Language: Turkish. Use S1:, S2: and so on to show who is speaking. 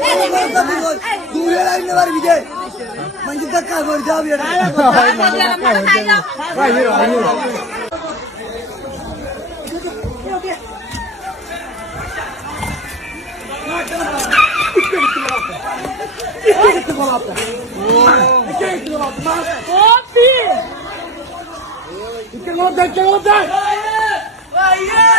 S1: Vay be! Vay be! Vay be! Vay be! Vay be! Vay be! Vay be! Vay be! Vay be! Vay be! Vay be! Vay be! Vay be! Vay be! Vay be! Vay be! Vay
S2: be! Vay be! Vay be!